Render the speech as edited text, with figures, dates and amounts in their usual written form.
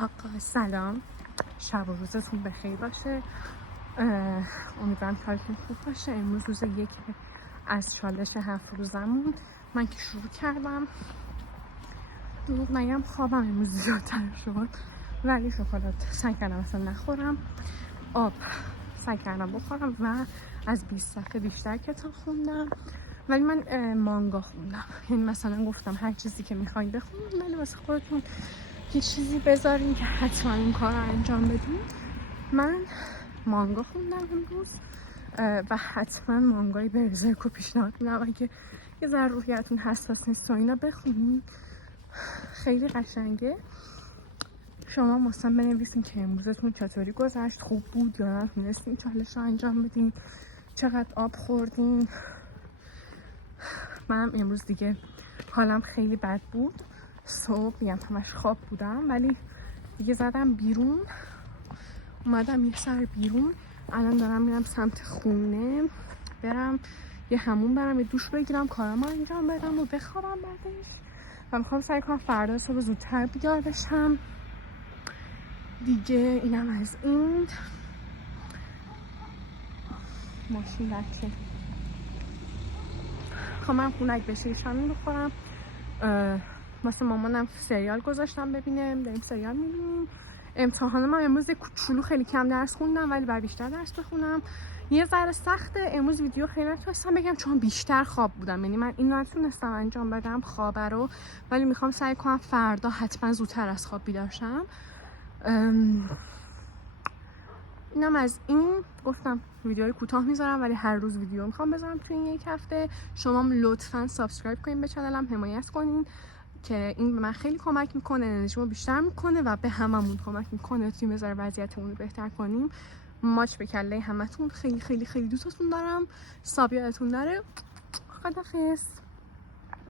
آقا سلام، شب و روزتون بخیر باشه. امیدوارم حالتون خوب باشه. امروز روز یک از چالش 7 روزمون. من که شروع کردم، دروغ نگم خوابم امروز زیادتر شد، ولی شکلات سعی کردم اصلا نخورم. آب سعی کردم بخورم و از 20 صفحه بیشتر کتاب خوندم. ولی من مانگا خوندم، یعنی مثلا گفتم هر چیزی که میخواین بخونید ولی واسه خودتون یه چیزی بذارین که حتما این کار رو انجام بدین. من مانگا خوندم امروز و حتما مانگای برزرک رو پیشنهاد میدم. اگه یه ضروریتون حساس نیست و اینا بخونین، خیلی قشنگه. شما مثلا بنویسین که امروزتون چطوری گذشت، خوب بود یا نتونستین چالش رو انجام بدین، چقدر آب خوردین. منم امروز دیگه حالم خیلی بد بود، صبح میگم همش خواب بودم، ولی دیگه زدم بیرون، اومدم یه سر بیرون. الان دارم میرم سمت خونه، برم یه همون برم یه دوش بگیرم، کارامو انجام بدم و بخوابم بعدش. و میخوام سعی کنم فردا صبح زودتر بیدار بشم دیگه. اینم از این. ماشین بچه خب من خونک بشه شامین بخورم. واسه مامانم سریال گذاشتم ببینم، داریم سریال میبینیم. امتحان من امروز یه کوچولو خیلی کم درس خوندم، ولی باید بیشتر درس بخونم. یه ذره سخته امروز، ویدیو خیلی نتونستم بگم چون بیشتر خواب بودم، یعنی من این نتونستم انجام بدم خوابه رو، ولی میخوام سعی کنم فردا حتما زودتر از خواب بیدار شم. اینم از این. گفتم ویدیوهای کوتاه میذارم ولی هر روز ویدیو میخوام بذارم توی این یک هفته. شما لطفاً سابسکرایب کنین به چنلم، حمایت کنین که این به من خیلی کمک میکنه، انرژیمو بیشتر میکنه و به هممون کمک میکنه تیم بذار وضعیتمون رو بهتر کنیم. ماچ به کله همتون، خیلی خیلی خیلی دوستتون دارم. ساب یادتون نره. خدافظ.